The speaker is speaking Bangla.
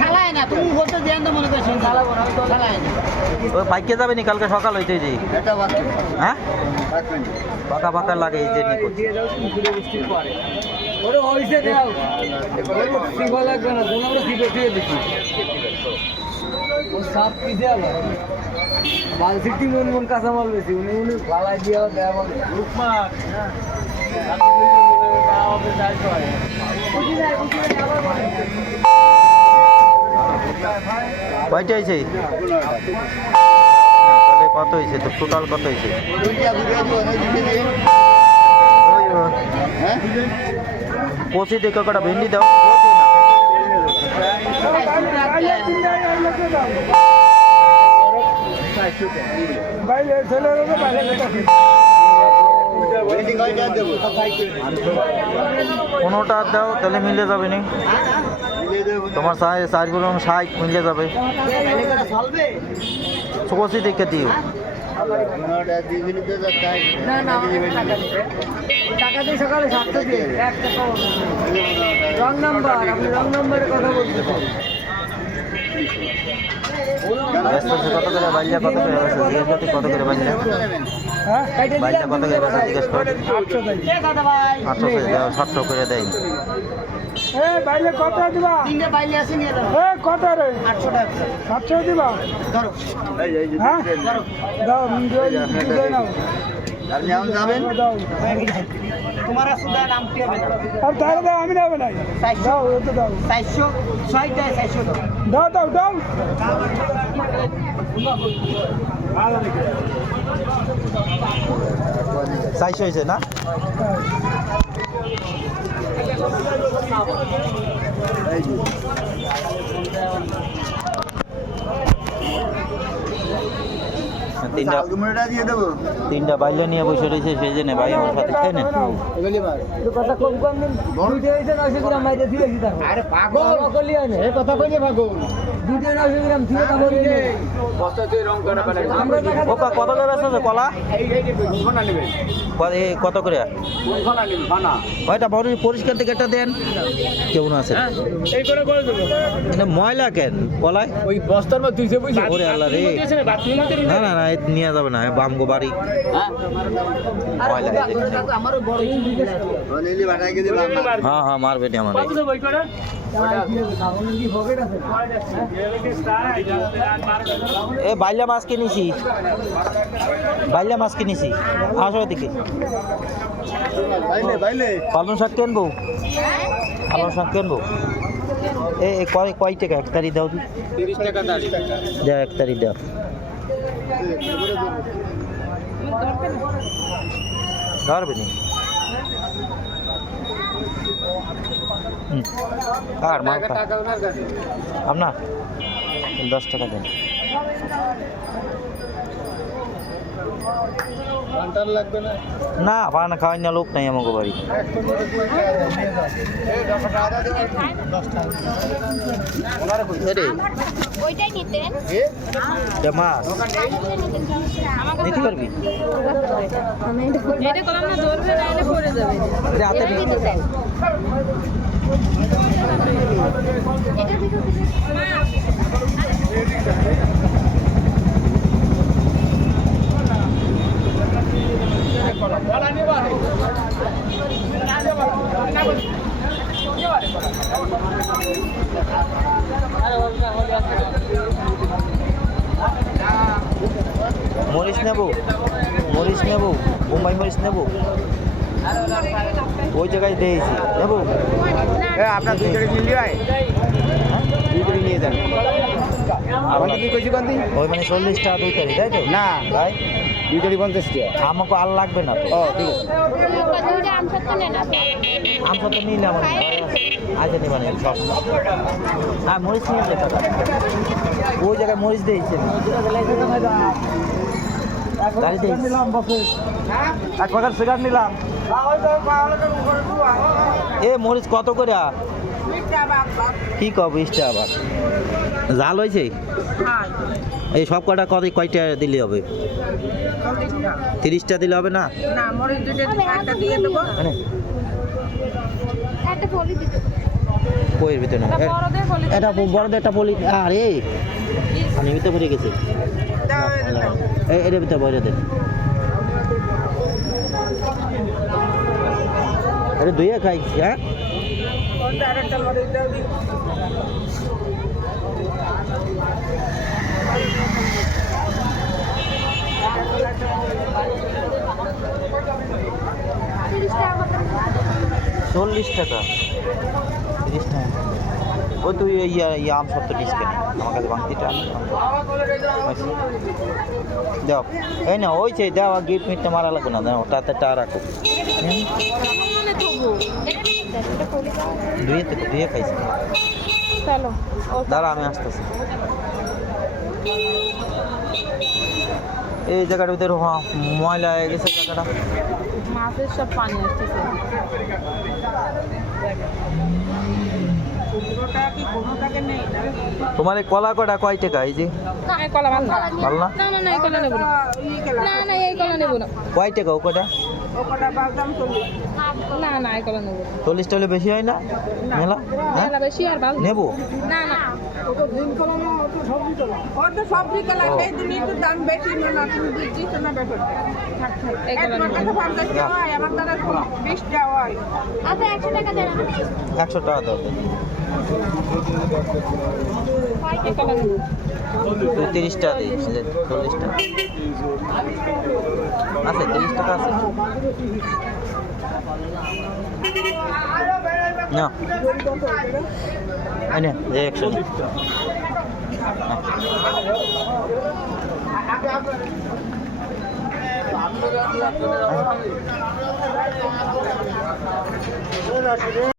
চালায় না তুমি বলতে দেন তো মনে করছেন চালাবো না তো চালায় না ওই পাইকে যাবে নি কালকে সকাল হইতে জি এটা বাকি হ্যাঁ পাকা পাকা লাগে এই যে নিকো ওরে হইছে দাও সিগল লাগবে না দুনো আমরা সিগল দিয়ে দিছি ও সাপ কি দেওয়া বাল সিটি মন কাঁচা মাল বেশি উনি ভালাই দিয়া দেয়া বলে লুকমান কয়টা হয়েছে তাহলে কত হয়েছে তো টোটাল কত হয়েছে পচি দেখে কটা ভেন্ডি দাও কোনোটা দাও তাহলে মিলে যাবে নি তোমার চারগুলো 60 মিলে যাবে পচি দেখে দিও টাকা দিয়ে সকালে 700 দিয়ে 1 টাকা রং নাম্বার আপনি রং নাম্বারে কথা বলতে কত করে বাইলা কত করে জিজ্ঞেস কত করে বাইলা বাইলা কত করে জিজ্ঞেস কর 800 করে দেয় বাইলে কত দিবা তিনটে বাইলে আছে নিয়ে দাও কত রে 800 টাকা 700 দিবা ধরো হ্যাঁ দাও দাও নাও আপনি এখন যাবেন তোমার সুদা নাম কি হবে আর তাহলে দাও আমি নেব না দাও এত দাও 400 6 টাকা 400 দাও দাও দাও চাইশো হয়েছে না তিনটা বাইলে নিয়ে বসে রয়েছে সেই জন্য ভাই আমার সাথে তাই না কথা কম কম দিন দুইটা হইছে 900 গ্রাম মাইরে দিয়েছি তার আরে পাগল কলি আনে এই কথা কইলে পাগল দুইটা 900 গ্রাম দিয়ে তা বলি নে বস্তাতে রং করা পারে আমরা ওপা কত করে বেচছে কলা এই ঘোনা নেবে কত করে ঘোনা নেবে ঘোনা ওইটা বড় পরিষ্কার দিকে একটা দেন কেমন আছে এই করে করে দেব এটা ময়লা কেন কলায় ওই বস্তার মধ্যে দিছে বুঝছো ওরে আল্লাহ রে না না না এটা নিয়ে যাবে না বামগো বাড়ি ময়লা আমারও বড় নিলি বাটাই কে দিলাম হ্যাঁ হ্যাঁ মারবে নি আমার এ বাইলা মাছ কিনেছি বাইলা মাছ কিনেছি আসো এদিকে পালন শাক কিনবো পালন শাক কিনবো এ কয় টাকা 1 তারিখ দাও 30 টাকা দাও 1 তারিখ দাও ধরবে নি আর মাল আপনার 10 টাকা দেন না পানা খাওয়াই না লোক নাই আমাকে বাড়ি মাছ নিতে পারবি মরিচ নেব বোম্বাই মরিচ নেব ওই জায়গায় দিয়েছি নেব আপনার 2 টাকা মিলি হয় 2 টাকা নিয়ে যান আপনি কি কইছি কোন দিন ওই মানে 40 টাকা 2 তারিখ তাই তো না ভাই 2 টাকা 50 টাকা আমাকে আর লাগবে না তো ও ঠিক আছে আমসা তো নিলে আমার আজ নি মানে সব হ্যাঁ মরিচ নিয়ে যেতে ওই জায়গায় মরিচ দিয়েছে গাড়ি দিয়েছি এক প্যাকেট সিগারেট নিলাম এ মরিচ কত করে কি কব 20 টাকা আবার জাল হয়েছে এই সব কটা কয়টা দিলে হবে 30টা দিলে হবে না কইয়ের ভিতরে না এটা বড়দের একটা পলি আরে আমি ভিতরে পড়ে গেছি এটার ভিতরে বড়দের এটা দুইয়া খাই হ্যাঁ চল্লিশ টাকা 30 টাকা ও তুই ইয়া আম সত্তর ডিসকাউন্ট আমার কাছে বাংতিটা দাও এই না ওই চাই দাও গিফট মিটটা মারা লাগবে না ওটাতে টা রাখো দুয়ে খাইছি চলো দাঁড়া আমি আসতেছি এই জায়গাটার ভিতরে ময়লা হয়ে গেছে জায়গাটা মাছের সব পানি আসতেছে তোমার এই কলা কটা কয় টাকা এই যে না এই কলা ভালো না ভালো না না না না এই কলা নেব না না না এই কলা নেব না কয় টাকা ও কটা না না এই কলা নেব 40 টাকা বেশি হয় না মেলা হ্যাঁ না বেশি আর ভালো নেবো না না সবজি কলা এই দিনই তো দাম বেশি না তুমি বুঝছিস না ব্যাপারটা এই কলা নেব আমার দ্বারা 20 টাকা হয় আপনি 100 টাকা দেন 100 টাকা দাও এই কলা নেব তুই 30 টাকা দিস 40 টাকা আছে 30 টাকা আছে না আনে যে 100